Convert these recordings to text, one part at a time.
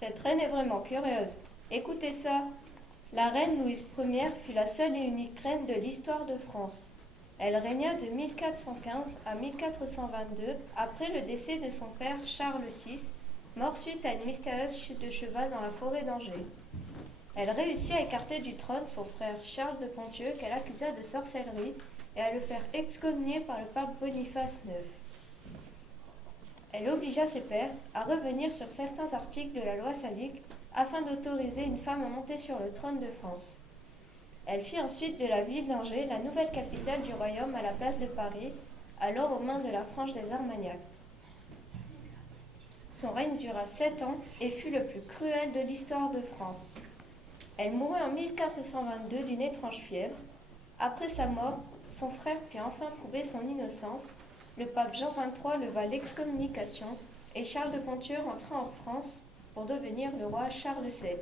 Cette reine est vraiment curieuse. Écoutez ça. La reine Louise Ier fut la seule et unique reine de l'histoire de France. Elle régna de 1415 à 1422 après le décès de son père Charles VI, mort suite à une mystérieuse chute de cheval dans la forêt d'Angers. Elle réussit à écarter du trône son frère Charles de Ponthieu qu'elle accusa de sorcellerie et à le faire excommunier par le pape Boniface IX. Elle obligea ses pairs à revenir sur certains articles de la loi salique afin d'autoriser une femme à monter sur le trône de France. Elle fit ensuite de la ville d'Angers la nouvelle capitale du royaume à la place de Paris, alors aux mains de la Franche des Armagnacs. Son règne dura 7 ans et fut le plus cruel de l'histoire de France. Elle mourut en 1422 d'une étrange fièvre. Après sa mort, son frère put enfin prouver son innocence. Le pape Jean XXIII leva l'excommunication et Charles de Ponthieu rentra en France pour devenir le roi Charles VII.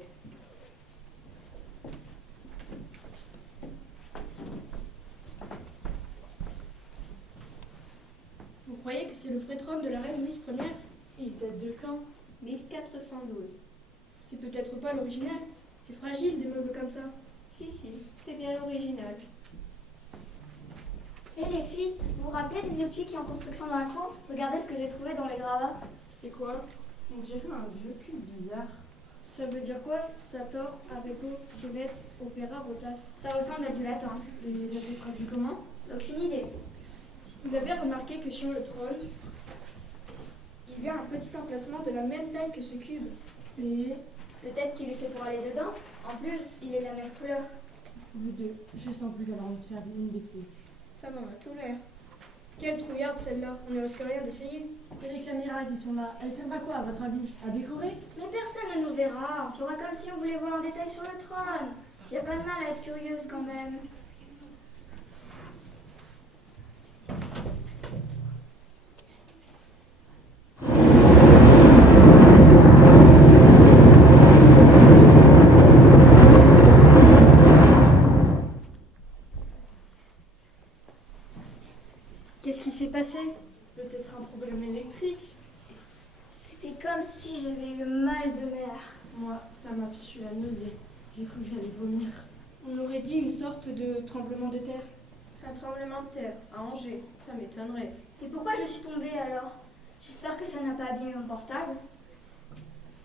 Vous croyez que c'est le vrai trône de la reine Louise Ier? Il date de quand? 1412. C'est peut-être pas l'original. C'est fragile, des meubles comme ça. Si, c'est bien l'original. Et les filles, vous vous rappelez du vieux puits qui est en construction dans la cour? Regardez ce que j'ai trouvé dans les gravats. C'est quoi? On dirait un vieux cul bizarre. Ça veut dire quoi? Sator, Arrigo, Violette, Opéra, Rotas. Ça ressemble à du latin. Et ça s'est traduit comment? Aucune idée. Vous avez remarqué que sur le trône, il y a un petit emplacement de la même taille que ce cube. Et Peut-être qu'il est fait pour aller dedans. En plus, il est la même couleur. vous deux, je sens que vous avez envie de faire une bêtise. Ça m'en a tout l'air. Quelle trouillarde celle-là, on ne risque rien d'essayer. Et les caméras qui sont là, elles servent à quoi à votre avis? À décorer? Mais personne ne nous verra. On fera comme si on voulait voir en détail sur le trône. Y a pas de mal à être curieuse quand même. Qu'est-ce qui s'est passé? Peut-être un problème électrique? C'était comme si j'avais eu mal de mer. Moi, ça m'a fichu la nausée. J'ai cru que j'allais vomir. On aurait dit une sorte de tremblement de terre. Un tremblement de terre à Angers, ça m'étonnerait. Et pourquoi je suis tombée alors? J'espère que ça n'a pas abîmé mon portable.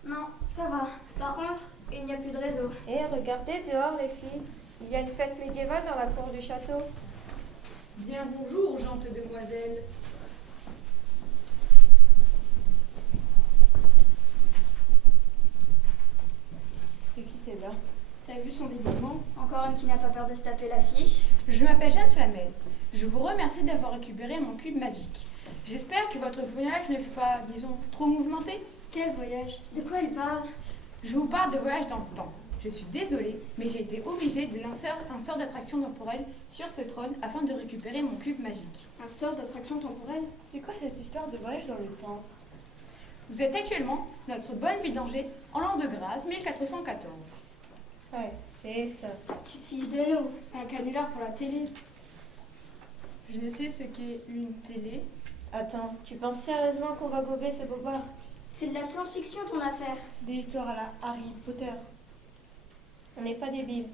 Non, ça va. Par contre, il n'y a plus de réseau. Et regardez dehors les filles, il y a une fête médiévale dans la cour du château. Bien bonjour, gentes demoiselles. C'est qui c'est là? T'as vu son déguisement? Encore une qui n'a pas peur de se taper l'affiche. Je m'appelle Jeanne Flamel. Je vous remercie d'avoir récupéré mon cube magique. J'espère que votre voyage ne fut pas, disons, trop mouvementé. Quel voyage? De quoi elle parle? Je vous parle de voyage dans le temps. Je suis désolée, mais j'ai été obligée de lancer un sort d'attraction temporelle sur ce trône afin de récupérer mon cube magique. Un sort d'attraction temporelle? C'est quoi cette histoire de voyage dans le temps? Vous êtes actuellement dans notre bonne ville d'Angers, en l'an de grâce 1414. Ouais, c'est ça. Tu te fiches de nous. C'est un canular pour la télé. Je ne sais ce qu'est une télé. Attends, tu penses sérieusement qu'on va gober ce bobard? C'est de la science-fiction ton affaire. C'est des histoires à la Harry Potter. On n'est pas débiles.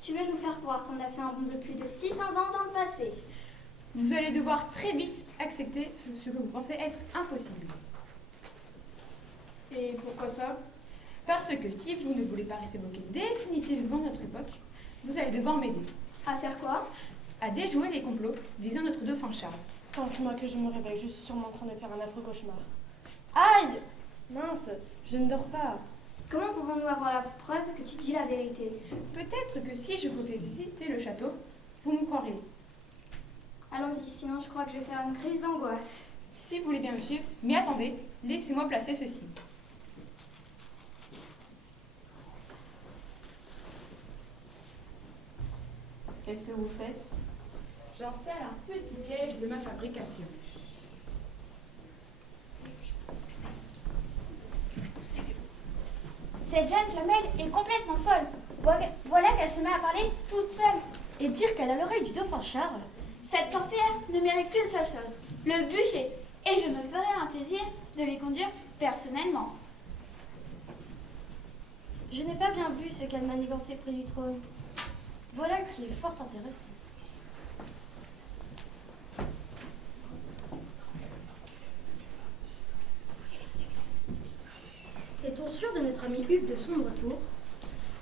Tu veux nous faire croire qu'on a fait un bond de plus de 600 ans dans le passé. Vous allez devoir très vite accepter ce que vous pensez être impossible. Et pourquoi ça? Parce que si vous ne voulez pas rester bloqué définitivement de notre époque, vous allez devoir m'aider À faire quoi? à déjouer les complots visant notre dauphin Charles. Pense-moi que je me réveille, je suis sûrement en train de faire un affreux cauchemar. Aïe! Mince, je ne dors pas. Comment pouvons-nous avoir la preuve que tu dis la vérité? Peut-être que si je vous fais visiter le château, vous me croirez. Allons-y, sinon je crois que je vais faire une crise d'angoisse. Si vous voulez bien me suivre, mais attendez, laissez-moi placer ceci. Qu'est-ce que vous faites? J'installe un petit piège de ma fabrication. Cette Jeanne Flamel est complètement folle. Voilà qu'elle se met à parler toute seule. Et dire qu'elle a l'oreille du dauphin Charles. Cette sorcière ne mérite qu'une seule chose, le bûcher. Et je me ferai un plaisir de les conduire personnellement. Je n'ai pas bien vu ce qu'elle manigançait près du trône. Voilà qui est fort intéressant. Est-on sûr de notre ami Hugues de son retour?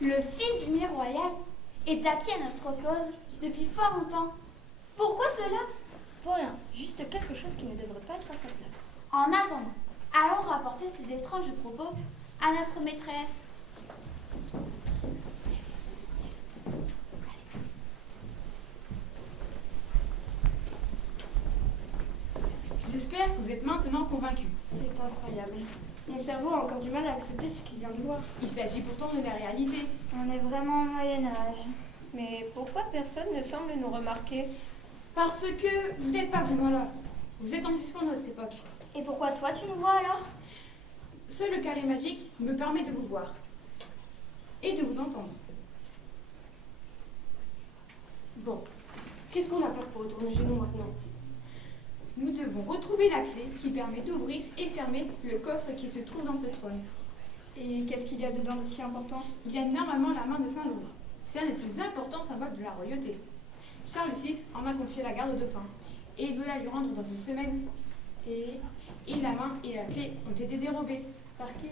Le fils du mur royal est acquis à notre cause depuis fort longtemps. Pourquoi cela? Pour rien, juste quelque chose qui ne devrait pas être à sa place. En attendant, allons rapporter ces étranges propos à notre maîtresse. J'espère que vous êtes maintenant convaincus. C'est incroyable. Mon cerveau a encore du mal à accepter ce qu'il vient de voir. Il s'agit pourtant de la réalité. On est vraiment au Moyen-Âge. Mais pourquoi personne ne semble nous remarquer? Parce que vous n'êtes pas vraiment là. Vous êtes en suspens de notre époque. Et pourquoi toi tu nous vois alors? Seul le carré magique me permet de vous voir et de vous entendre. Bon, qu'est-ce qu'on a à faire pour retourner chez nous maintenant? Nous devons retrouver la clé qui permet d'ouvrir et fermer le coffre qui se trouve dans ce trône. Et qu'est-ce qu'il y a dedans de si important? Il y a normalement la main de Saint-Louis. C'est un des plus importants symboles de la royauté. Charles VI en m'a confié la garde au dauphin et il veut la lui rendre dans une semaine. Et la main et la clé ont été dérobées. Par qui?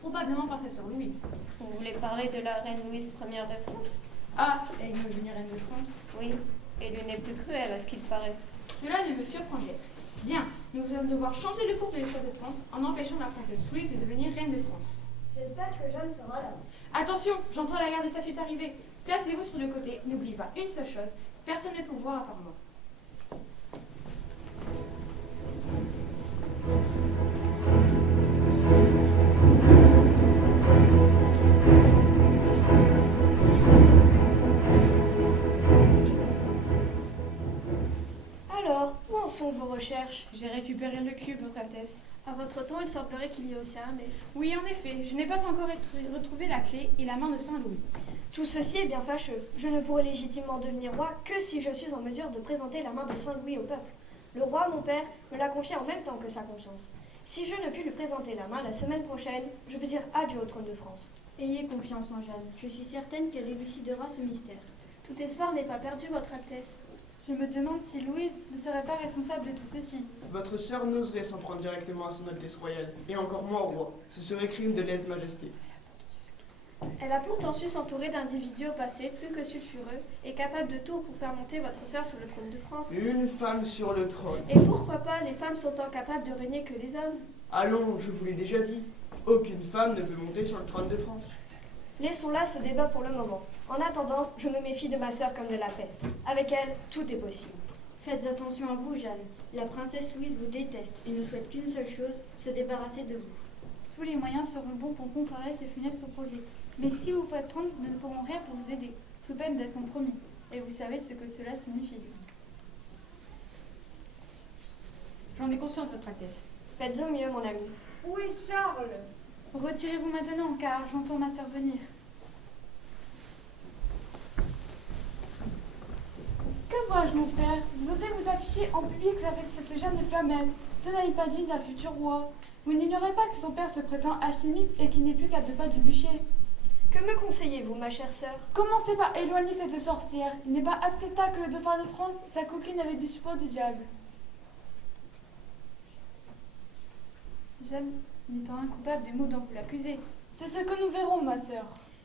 Probablement par sa sœur Louise. Vous voulez parler de la reine Louise Ier de France? Ah, elle est devenue reine de France. Oui, et lui n'est plus cruel à ce qu'il paraît. Cela ne me surprend guère. Bien, nous allons devoir changer le cours de l'histoire de France en empêchant la princesse Louise de devenir reine de France. J'espère que Jeanne sera là. Attention, j'entends la garde et sa suite arriver. Placez-vous sur le côté, n'oubliez pas une seule chose, personne ne peut vous voir à part moi. Alors, où en sont vos recherches? J'ai récupéré le cube, Votre Altesse. À votre temps, il semblerait qu'il y ait aussi un mais. Oui, en effet, je n'ai pas encore retrouvé la clé et la main de Saint-Louis. Tout ceci est bien fâcheux. Je ne pourrai légitimement devenir roi que si je suis en mesure de présenter la main de Saint-Louis au peuple. Le roi, mon père, me l'a confié en même temps que sa confiance. Si je ne puis lui présenter la main la semaine prochaine, je peux dire adieu au trône de France. Ayez confiance en Jeanne. Je suis certaine qu'elle élucidera ce mystère. Tout espoir n'est pas perdu, Votre Altesse. Je me demande si Louise ne serait pas responsable de tout ceci. Votre sœur n'oserait s'en prendre directement à son Altesse royale, et encore moins au roi. Ce serait crime de lèse-majesté. Elle a pourtant su s'entourer d'individus au passé plus que sulfureux et capables de tout pour faire monter votre sœur sur le trône de France. Une femme sur le trône. Et pourquoi pas, les femmes sont tant capables de régner que les hommes? Allons, je vous l'ai déjà dit, aucune femme ne peut monter sur le trône de France. Laissons là ce débat pour le moment. En attendant, je me méfie de ma sœur comme de la peste. Avec elle, tout est possible. Faites attention à vous, Jeanne. La princesse Louise vous déteste et ne souhaite qu'une seule chose, se débarrasser de vous. Tous les moyens seront bons pour contrer ces funestes projets. Mais si vous faites prendre, nous ne pourrons rien pour vous aider, sous peine d'être compromis. Et vous savez ce que cela signifie. J'en ai conscience, Votre Altesse. Faites au mieux, mon ami. Où est Charles? Retirez-vous maintenant, car j'entends ma sœur venir. Que vois-je, mon frère? Vous osez vous afficher en public avec cette Jeanne de Flamel. Cela n'est pas digne d'un futur roi. Vous n'ignorez pas que son père se prétend alchimiste et qu'il n'est plus qu'à 2 pas du bûcher. Que me conseillez-vous, ma chère sœur? Commencez par éloigner cette sorcière. Il n'est pas acceptable que le dauphin de France s'acoquine avec du suppôt du diable. Jeanne n'étant incoupable des maux dont vous l'accusez. C'est ce que nous verrons, ma sœur.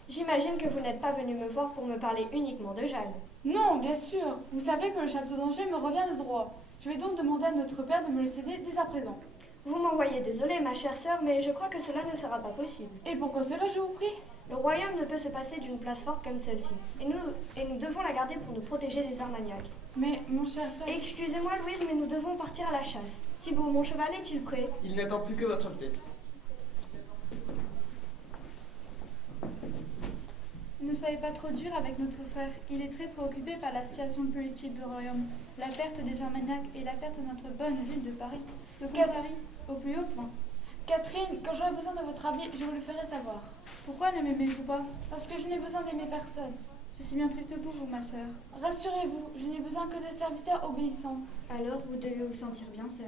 J'imagine que vous n'êtes pas venu me voir pour me parler uniquement de Jeanne. Non, bien sûr. Vous savez que le château d'Angers me revient de droit. Je vais donc demander à notre père de me le céder dès à présent. Vous m'envoyez désolée, ma chère sœur, mais je crois que cela ne sera pas possible. Et pourquoi cela, je vous prie? Le royaume ne peut se passer d'une place forte comme celle-ci. Et nous devons la garder pour nous protéger des Armagnacs. Mais, mon cher frère... Excusez-moi, Louise, mais nous devons partir à la chasse. Thibaut, mon cheval est-il prêt? Il n'attend plus que Votre Altesse. Ne soyez pas trop dur avec notre frère. Il est très préoccupé par la situation politique du royaume, la perte des Armagnacs et la perte de notre bonne ville de Paris. Le contrarie au plus haut point. Catherine, quand j'aurai besoin de votre avis, je vous le ferai savoir. Pourquoi ne m'aimez-vous pas? Parce que je n'ai besoin d'aimer personne. Je suis bien triste pour vous, ma sœur. Rassurez-vous, je n'ai besoin que de serviteurs obéissants. Alors vous devez vous sentir bien seule.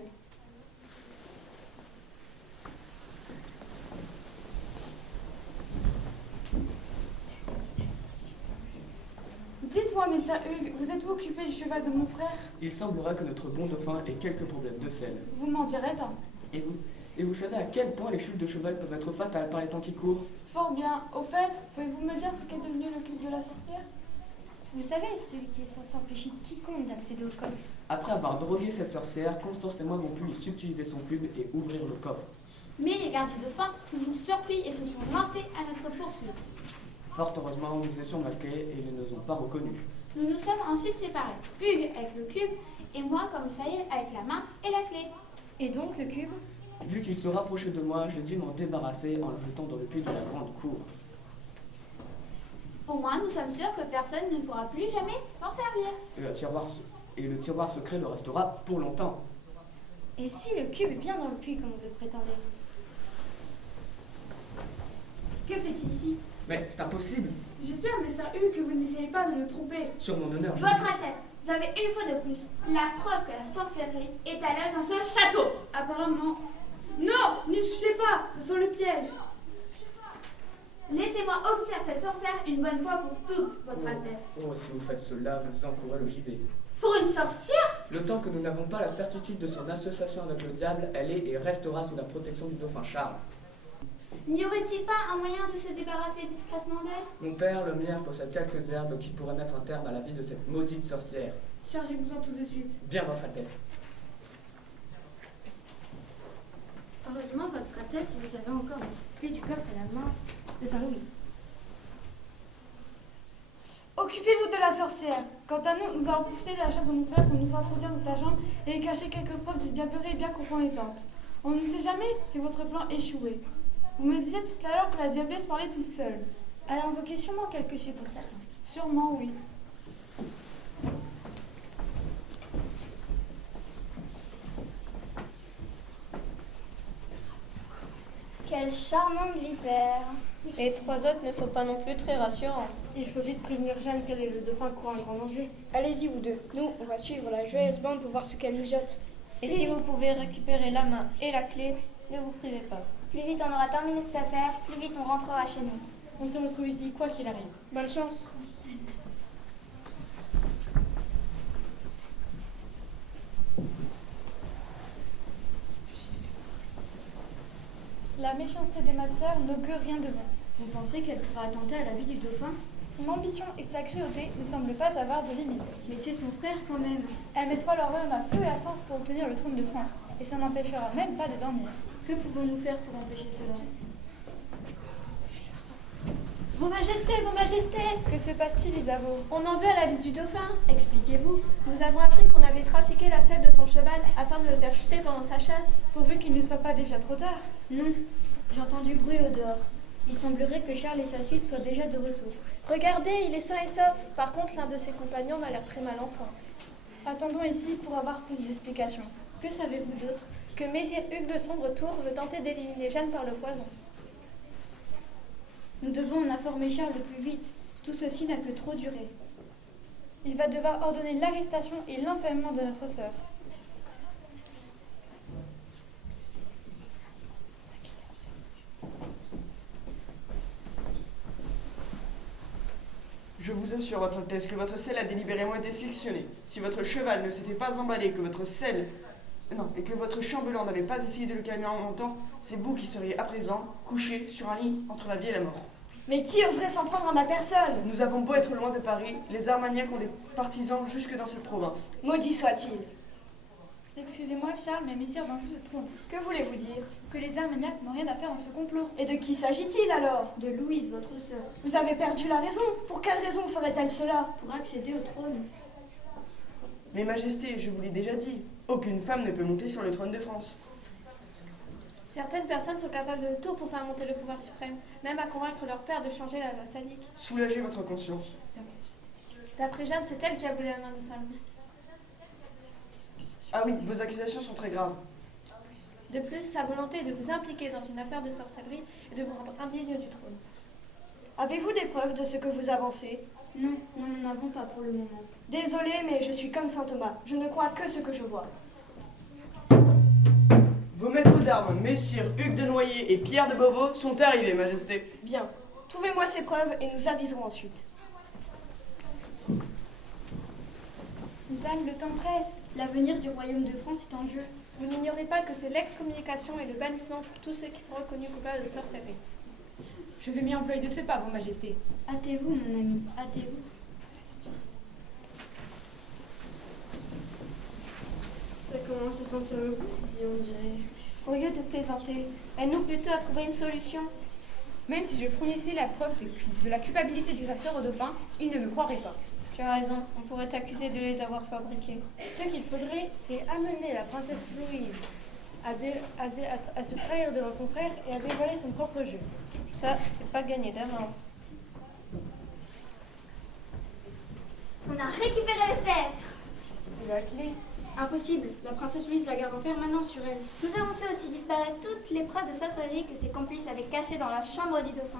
Dites-moi, messire Hugues, vous êtes-vous occupé du cheval de mon frère? Il semblerait que notre bon dauphin ait quelques problèmes de selle. Vous m'en direz tant. Et vous savez à quel point les chutes de cheval peuvent être fatales par les temps qui courent? Fort bien. Au fait, pouvez-vous me dire ce qu'est devenu le cube de la sorcière? Vous savez, celui qui est censé empêcher quiconque d'accéder au coffre. Après avoir drogué cette sorcière, Constance et moi avons pu lui subtiliser son cube et ouvrir le coffre. Mais les gardes du dauphin nous ont surpris et se sont lancés à notre poursuite. Fort heureusement, nous étions masqués et ils ne nous ont pas reconnus. Nous nous sommes ensuite séparés. Hugues avec le cube et moi, comme ça y est, avec la main et la clé. Et donc le cube? Vu qu'il se rapprochait de moi, j'ai dû m'en débarrasser en le jetant dans le puits de la grande cour. Au moins, nous sommes sûrs que personne ne pourra plus jamais s'en servir. Et le tiroir secret le restera pour longtemps. Et si le cube est bien dans le puits comme vous le prétendez? Que fait-il ici? Mais c'est impossible. J'espère, messire Hugues, que vous n'essayez pas de me tromper. Sur mon honneur, je... Votre Altesse, vous avez une fois de plus la preuve que la sorcellerie est à l'œuvre dans ce château. Apparemment. Non, n'y touchez pas, ce sont le piège. Laissez-moi observer cette sorcière une bonne fois pour toutes, Votre Altesse. Oh, si vous faites cela, vous encourez le gibet. Pour une sorcière? Le temps que nous n'avons pas la certitude de son association avec le diable, elle est et restera sous la protection du dauphin Charles. N'y aurait-il pas un moyen de se débarrasser discrètement d'elle? Mon père, le mien, possède quelques herbes qui pourraient mettre un terme à la vie de cette maudite sorcière. Chargez-vous-en tout de suite. Bien, Votre Altesse. Heureusement, votre Altesse, vous avez encore la clé du coffre et la main de Saint-Louis. Occupez-vous de la sorcière. Quant à nous, nous allons profiter de la chasse de mon frère pour nous introduire dans sa chambre et y cacher quelques preuves de diablerie bien compromettantes. On ne sait jamais si votre plan échouait. Vous me disiez tout à l'heure que la diablesse parlait toute seule. Elle a invoqué sûrement quelques supports certains. Sûrement, oui. Quelle charmante vipère. Les 3 autres ne sont pas non plus très rassurants. Il faut vite prévenir Jeanne qu'elle et le dauphin courent un grand danger. Allez-y, vous deux. Nous, on va suivre la joyeuse bande pour voir ce qu'elle mijote. Et si vous pouvez récupérer la main et la clé, ne vous privez pas. Plus vite on aura terminé cette affaire, plus vite on rentrera chez nous. On se retrouve ici, quoi qu'il arrive. Bonne chance. La méchanceté de ma sœur n'augure rien de bon. Vous pensez qu'elle pourra attenter à la vie du dauphin? Son ambition et sa cruauté ne semblent pas avoir de limite. Mais c'est son frère quand même. Elle mettra leur royaume à feu et à sang pour obtenir le trône de France. Et ça n'empêchera même pas de dormir. Que pouvons-nous faire pour empêcher cela? Vos Majestés, Vos Majestés! Que se passe-t-il, Isabeau? On en veut à la vie du dauphin. Expliquez-vous. Nous avons appris qu'on avait trafiqué la selle de son cheval afin de le faire chuter pendant sa chasse. Pourvu qu'il ne soit pas déjà trop tard. Non, j'entends du bruit au dehors. Il semblerait que Charles et sa suite soient déjà de retour. Regardez, il est sain et sauf. Par contre, l'un de ses compagnons m'a l'air très mal en point. Attendons ici pour avoir plus d'explications. Que savez-vous d'autre? Que Messire Hugues de son retour veut tenter d'éliminer Jeanne par le poison. Nous devons en informer Charles le plus vite. Tout ceci n'a que trop duré. Il va devoir ordonner l'arrestation et l'enfermement de notre sœur. Je vous assure, Votre Altesse, que votre selle a délibérément été sélectionnée. Si votre cheval ne s'était pas emballé, que votre selle... Non, et que votre chambellan n'avait pas essayé de le calmer en montant, c'est vous qui seriez à présent couché sur un lit entre la vie et la mort. Mais qui oserait s'en prendre à ma personne? Nous avons beau être loin de Paris, les Armagnacs ont des partisans jusque dans cette province. Maudit soit-il. Excusez-moi, Charles, mais messire d'Anjou se trompe. Que voulez-vous dire? Que les Armagnacs n'ont rien à faire dans ce complot. Et de qui s'agit-il alors? De Louise, votre sœur, Vous avez perdu la raison. Pour quelle raison ferait-elle cela? pour accéder au trône. Mais Majesté, je vous l'ai déjà dit, aucune femme ne peut monter sur le trône de France. Certaines personnes sont capables de tout pour faire monter le pouvoir suprême, même à convaincre leur père de changer la loi salique. Soulagez votre conscience. D'après Jeanne, c'est elle qui a volé la main de Saint-Louis. Ah oui, vos accusations sont très graves. De plus, sa volonté est de vous impliquer dans une affaire de sorcellerie et de vous rendre indigne du trône. Avez-vous des preuves de ce que vous avancez? Non, nous n'en avons pas pour le moment. Désolée, mais je suis comme saint Thomas. Je ne crois que ce que je vois. Vos maîtres d'armes, messires Hugues de Noyer et Pierre de Beauvau, sont arrivés, Majesté. Bien. Trouvez-moi ces preuves et nous aviserons ensuite. Jeanne, le temps presse. L'avenir du royaume de France est en jeu. Vous n'ignorez pas que c'est l'excommunication et le bannissement pour tous ceux qui sont reconnus coupables de sorcellerie. Je vais m'y employer de ce pas, Vos Majestés. Hâtez-vous, mon ami, hâtez-vous. Ça commence à sentir le roussi, on dirait. Au lieu de plaisanter, aide-nous plutôt à trouver une solution. Même si je fournissais la preuve de la culpabilité du chasseur au dauphin, il ne me croirait pas. Tu as raison, on pourrait t'accuser de les avoir fabriqués. Ce qu'il faudrait, c'est amener la princesse Louise à se trahir devant son frère et à dévoiler son propre jeu. Ça, c'est pas gagné d'avance. On a récupéré le sceptre. Et la clé? Impossible, la princesse Louise la garde en permanence sur elle. Nous avons fait aussi disparaître toutes les preuves de sorcellerie que ses complices avaient cachées dans la chambre du dauphin.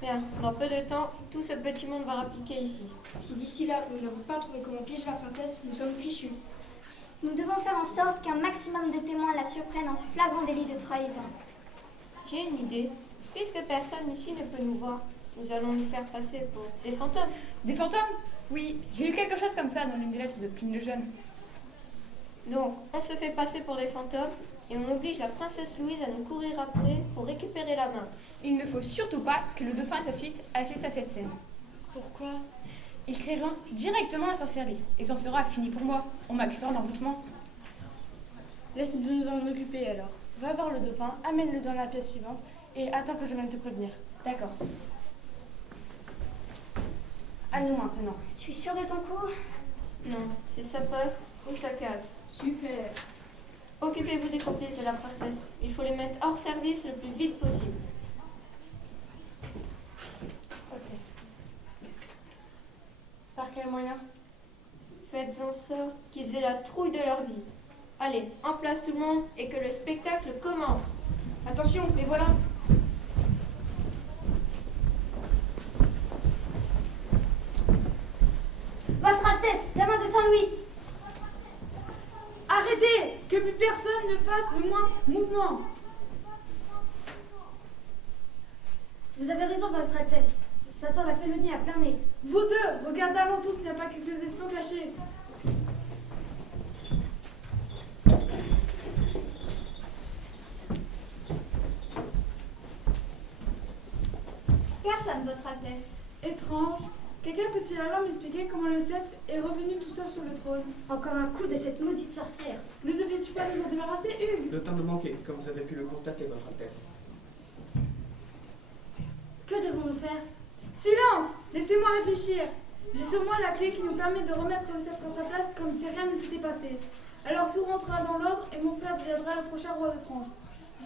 Bien, dans peu de temps, tout ce petit monde va rappliquer ici. Si d'ici là, nous n'avons pas trouvé comment piéger la princesse, nous sommes fichus. Nous devons faire en sorte qu'un maximum de témoins la surprennent en flagrant délit de trahison. J'ai une idée. Puisque personne ici ne peut nous voir, nous allons nous faire passer pour des fantômes. Des fantômes? Oui, j'ai lu quelque chose comme ça dans l'une des lettres de Pline le Jeune. Donc, on se fait passer pour des fantômes et on oblige la princesse Louise à nous courir après pour récupérer la main. Il ne faut surtout pas que le dauphin et sa suite assistent à cette scène. Pourquoi? Ils créeront directement la sorcellerie et c'en sera fini pour moi. On m'accusera d'envoûtement. Laisse-nous nous en occuper alors. Va voir le dauphin, amène-le dans la pièce suivante et attends que je vienne te prévenir. D'accord. À nous maintenant. Tu es sûr de ton coup? Non, c'est ça passe ou ça casse. Super. Occupez-vous des complices de la princesse. Il faut les mettre hors service le plus vite possible. Ok. Par quel moyen? Faites en sorte qu'ils aient la trouille de leur vie. Allez, en place tout le monde et que le spectacle commence. Attention, les voilà. Votre Altesse, la main de Saint-Louis. Arrêtez! Que plus personne ne fasse le moindre mouvement. Vous avez raison, Votre Altesse. Ça sent la félonie à plein nez. Vous deux, regardez alentour s'il n'y a pas quelques espions cachés. Personne, Votre Altesse. Étrange. Quelqu'un peut-il alors m'expliquer comment le sceptre est revenu tout seul sur le trône? Encore un coup de cette maudite sorcière. Ne deviez-tu pas nous en débarrasser, Hugues? Le temps de manquer, comme vous avez pu le constater, Votre Altesse. Que devons-nous faire? Silence! Laissez-moi réfléchir. J'ai sur moi la clé qui nous permet de remettre le sceptre à sa place comme si rien ne s'était passé. Alors tout rentrera dans l'ordre et mon frère deviendra le prochain roi de France.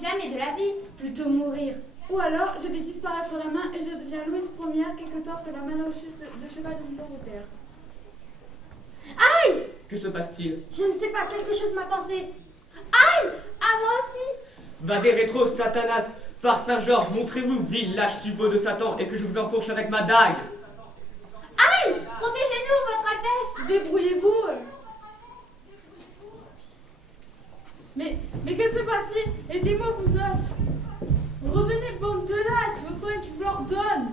Jamais de la vie. Plutôt mourir. Ou alors, je vais disparaître la main et je deviens Louise Ier quelque temps après la chute de cheval de mon pauvre père. Aïe! Que se passe-t-il? Je ne sais pas, quelque chose m'a pensé. Aïe! À moi aussi! Va des rétro, Satanas! Par Saint-Georges, montrez-vous, vil lâche suppôt de Satan, et que je vous enfourche avec ma dague! Aïe! Protégez-nous, Votre Altesse! Débrouillez-vous! Mais qu'est-ce qui se passe? Aidez-moi, vous autres! Revenez, bande de lâches! Votre qui vous l'ordonne!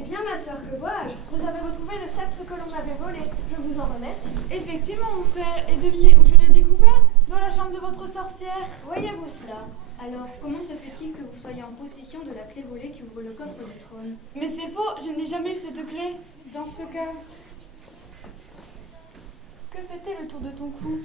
Eh bien, ma sœur, que vois-je? Vous avez retrouvé le sceptre que l'on avait volé. Je vous en remercie. Effectivement, mon frère, et devinez où je l'ai découvert? Dans la chambre de votre sorcière. Voyez-vous cela? Alors, comment se fait-il que vous soyez en possession de la clé volée qui ouvre le coffre du trône? Mais c'est faux, je n'ai jamais eu cette clé. Dans ce cas... Que fait-elle autour de ton cou?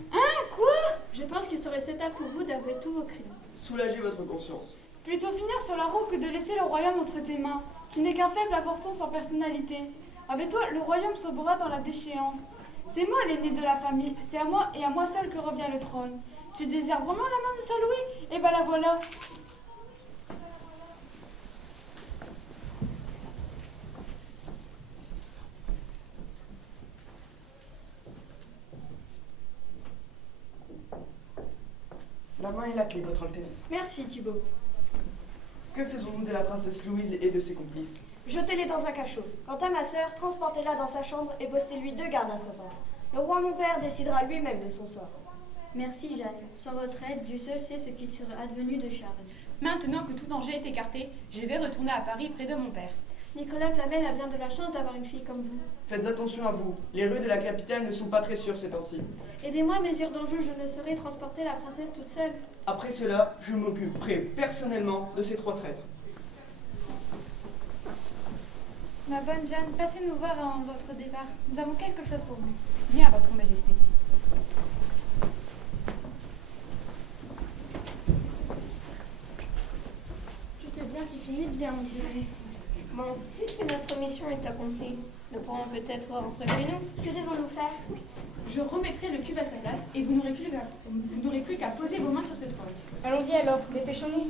Je pense qu'il serait souhaitable pour vous d'avouer tous vos crimes. Soulagez votre conscience. Plutôt finir sur la roue que de laisser le royaume entre tes mains. Tu n'es qu'un faible avorton sans personnalité. Avec toi, le royaume sauvera dans la déchéance. C'est moi l'aîné de la famille, c'est à moi et à moi seul que revient le trône. Tu désires vraiment la main de Saint-Louis? Eh ben la voilà. La main et la clé, Votre Altesse. Merci, Thibaut. Que faisons-nous de la princesse Louise et de ses complices? Jetez-les dans un cachot. Quant à ma sœur, transportez-la dans sa chambre et postez-lui 2 gardes à sa porte. Le roi mon père décidera lui-même de son sort. Merci, Jeanne. Sans votre aide, Dieu seul sait ce qu'il serait advenu de Charles. Maintenant que tout danger est écarté, je vais retourner à Paris près de mon père. Nicolas Flamel a bien de la chance d'avoir une fille comme vous. Faites attention à vous. Les rues de la capitale ne sont pas très sûres ces temps-ci. Aidez-moi, messire d'Anjou, je ne saurais transporter la princesse toute seule. Après cela, je m'occuperai personnellement de ces 3 traîtres. Ma bonne Jeanne, passez nous voir avant votre départ. Nous avons quelque chose pour vous. Bien, votre majesté. Tout est bien qui finit bien, on dirait. Bon, puisque notre mission est accomplie, nous pourrons peut-être rentrer chez nous. Que devons-nous faire? Je remettrai le cube à sa place et vous n'aurez plus qu'à poser vos mains sur cette forêt. Allons-y alors, dépêchons-nous.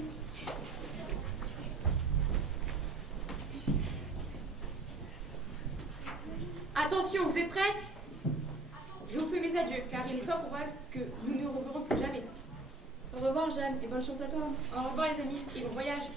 Attention, vous êtes prêtes? Je vous fais mes adieux, car il est fort probable que nous ne nous reverrons plus jamais. Au revoir, Jeanne, et bonne chance à toi. Au revoir les amis, et bon voyage.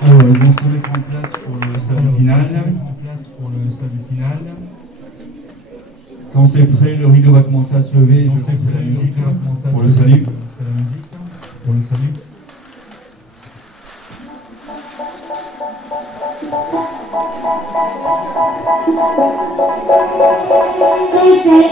Alors, ils vont se mettre en place pour le salut final. Quand c'est prêt, le rideau va commencer à se lever. Je lancerai la musique pour le salut. They say